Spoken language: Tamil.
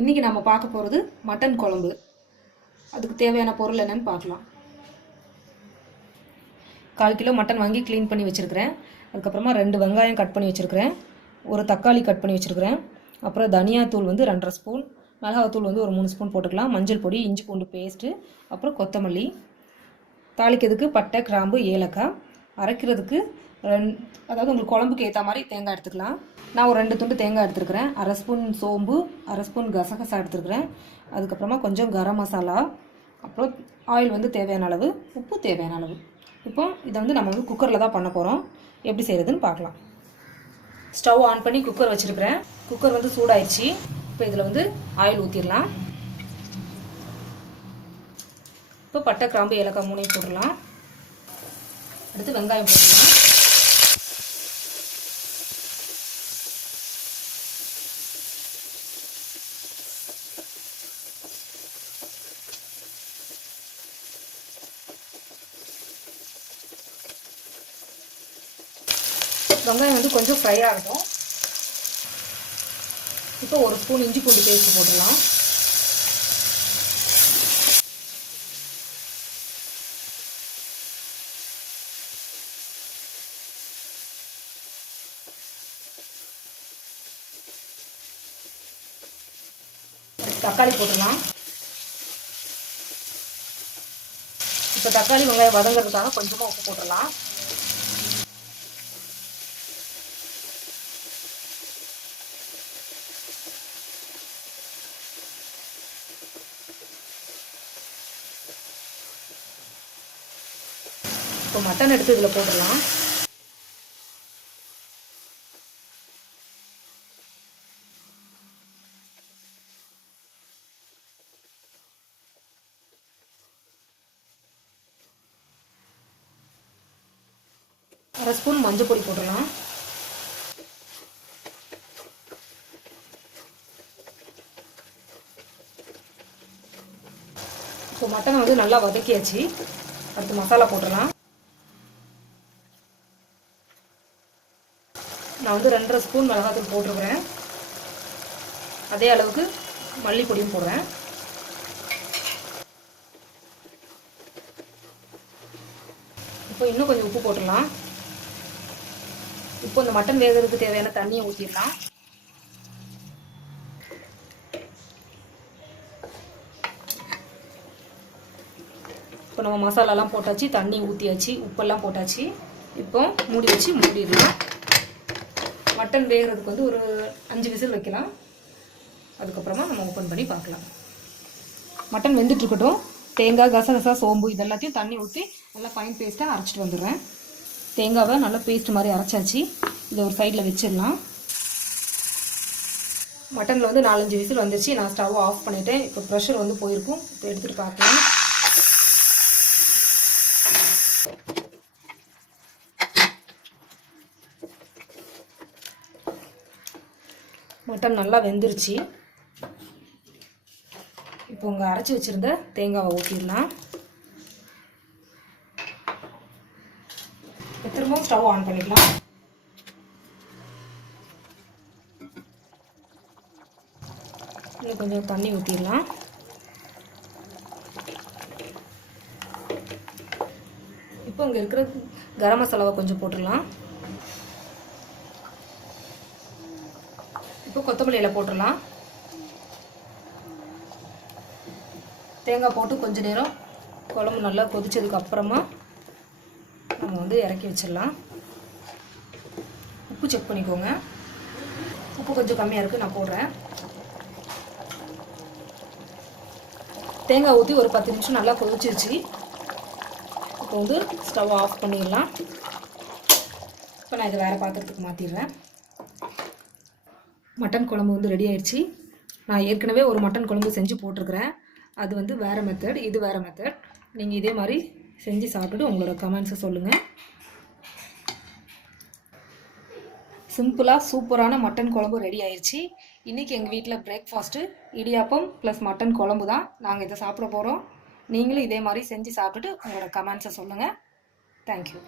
இன்றைக்கி நம்ம பார்க்க போகிறது மட்டன் குழம்பு. அதுக்கு தேவையான பொருள் என்னென்னு பார்க்கலாம். 1/4 கிலோ மட்டன் வாங்கி க்ளீன் பண்ணி வச்சுருக்கிறேன். அதுக்கப்புறமா 2 வெங்காயம் கட் பண்ணி வச்சுருக்கிறேன். ஒரு தக்காளி கட் பண்ணி வச்சுருக்கிறேன். அப்புறம் தனியாத்தூள் 2.5 ஸ்பூன், மிளகாத்தூள் ஒரு 3 ஸ்பூன் போட்டுக்கலாம். மஞ்சள் பொடி, இஞ்சி பூண்டு பேஸ்ட்டு, அப்புறம் கொத்தமல்லி. தாளிக்கிறதுக்கு பட்டை, கிராம்பு, ஏலக்காய். அரைக்கிறதுக்கு அதாவது உங்களுக்கு குழம்புக்கு ஏற்ற மாதிரி தேங்காய் எடுத்துக்கலாம். நான் ஒரு 2 துண்டு தேங்காய் எடுத்துருக்கிறேன். 1/2 ஸ்பூன் சோம்பு, 1/2 ஸ்பூன் கசகசா எடுத்துருக்கிறேன். அதுக்கப்புறமா கொஞ்சம் கரம் மசாலா, அப்புறம் ஆயில் தேவையான அளவு, உப்பு தேவையான அளவு. இப்போ இதை நம்ம குக்கரில் தான் பண்ண போகிறோம். எப்படி செய்கிறதுன்னு பார்க்கலாம். ஸ்டவ் ஆன் பண்ணி குக்கர் வச்சுருக்கிறேன். குக்கர் சூடாயிடுச்சு. இப்போ இதில் ஆயில் ஊற்றிடலாம். இப்போ பட்டை, கிராம்பு, ஏலக்காய் 3 போட்டுடலாம். அடுத்து வெங்காயம் போட்டுடலாம். வெங்காயம் கொஞ்சம் ஃப்ரை ஆகட்டும். இப்போ 1 ஸ்பூன் இஞ்சி பூண்டு பேஸ்ட் போட்டுடலாம். தக்காளி போட்டுடலாம். இப்போ தக்காளி வெங்காயம் வதங்கிறதுக்காக கொஞ்சமாக உப்பு போட்டுடலாம். இப்போ மட்டன் எடுத்து இதில் போட்டுடலாம். அரை ஸ்பூன் மஞ்சள் பொடி போட்டுடலாம். இப்போ மட்டனை நல்லா வதக்கியாச்சு. அடுத்து மசாலா போட்டுடலாம். நான் 2.5 ஸ்பூன் மிளகாத்தூள் போட்டிருக்கிறேன். அதே அளவுக்கு மல்லிப்பொடியும் போடுறேன். இப்போ இன்னும் கொஞ்சம் உப்பு போட்டுடலாம். இப்போ இந்த மட்டன் வேகிறதுக்கு தேவையான தண்ணியை ஊற்றிடலாம். இப்போ நம்ம மசாலாலாம் போட்டாச்சு, தண்ணி ஊற்றியாச்சு, உப்பெல்லாம் போட்டாச்சு. இப்போ மூடி வச்சு மூடிடலாம். மட்டன் வேகிறதுக்கு ஒரு 5 விசில் வைக்கலாம். அதுக்கப்புறமா நம்ம ஓப்பன் பண்ணி பார்க்கலாம். மட்டன் வெந்துட்டுருக்கட்டும். தேங்காய், கசகசா, சோம்பு இதெல்லாத்தையும் தண்ணி ஊற்றி நல்லா ஃபைன் பேஸ்ட்டாக அரைச்சிட்டு வந்துடுறேன். தேங்காவை நல்லா பேஸ்ட் மாதிரி அரைச்சாச்சு. இதை ஒரு சைடில் வச்சிடலாம். மட்டனில் 4-5 விசில் வந்துச்சு. நான் ஸ்டவ் ஆஃப் பண்ணிவிட்டேன். இப்போ ப்ரெஷர் போயிருக்கும். இப்போ எடுத்துகிட்டு பார்க்கலாம். மட்டன் நல்லா வெந்துருச்சு. இப்போ உங்கள் அரைச்சி வச்சுருந்த தேங்காவை ஊற்றிடலாம். திரும்பவும் ஸ்டவ் ஆன் பண்ணிடலாம். இன்னும் கொஞ்சம் தண்ணி ஊற்றிடலாம். இப்போ இங்கே இருக்கிற கரம் மசாலாவை கொஞ்சம் போட்டுடலாம். இப்போ கொத்தமல்லி இலை போட்டுடலாம். தேங்காய் போட்டு கொஞ்ச நேரம் குழம்பு நல்லா கொதிச்சதுக்கு அப்புறமா நம்ம இறக்கி வச்சிடலாம். உப்பு செக் பண்ணிக்கோங்க. உப்பு கொஞ்சம் கம்மியாக இருக்குது, நான் போடுறேன். தேங்காய் ஊற்றி ஒரு 10 நிமிஷம் நல்லா கொதிச்சிருச்சு. இப்போ ஸ்டவ் ஆஃப் பண்ணிடலாம். இப்போ நான் இதை வேறு பாத்திரத்துக்கு மாற்றிடுறேன். மட்டன் குழம்பு ரெடி ஆயிடுச்சு. நான் ஏற்கனவே ஒரு மட்டன் குழம்பு செஞ்சு போட்டிருக்கிறேன். அது வேறு மெத்தட், இது வேறு மெத்தட். நீங்கள் இதே மாதிரி செஞ்சு சாப்பிட்டுட்டு உங்களோட கமெண்ட்ஸை சொல்லுங்கள். சிம்பிளாக சூப்பரான மட்டன் குழம்பு ரெடி ஆயிடுச்சு. இன்றைக்கி எங்கள் வீட்டில் பிரேக்ஃபாஸ்ட்டு இடியாப்பம் ப்ளஸ் மட்டன் குழம்பு தான். நாங்கள் இதை சாப்பிட போகிறோம். நீங்களும் இதே மாதிரி செஞ்சு சாப்பிட்டுட்டு உங்களோட கமெண்ட்ஸை சொல்லுங்கள். தேங்க்யூ.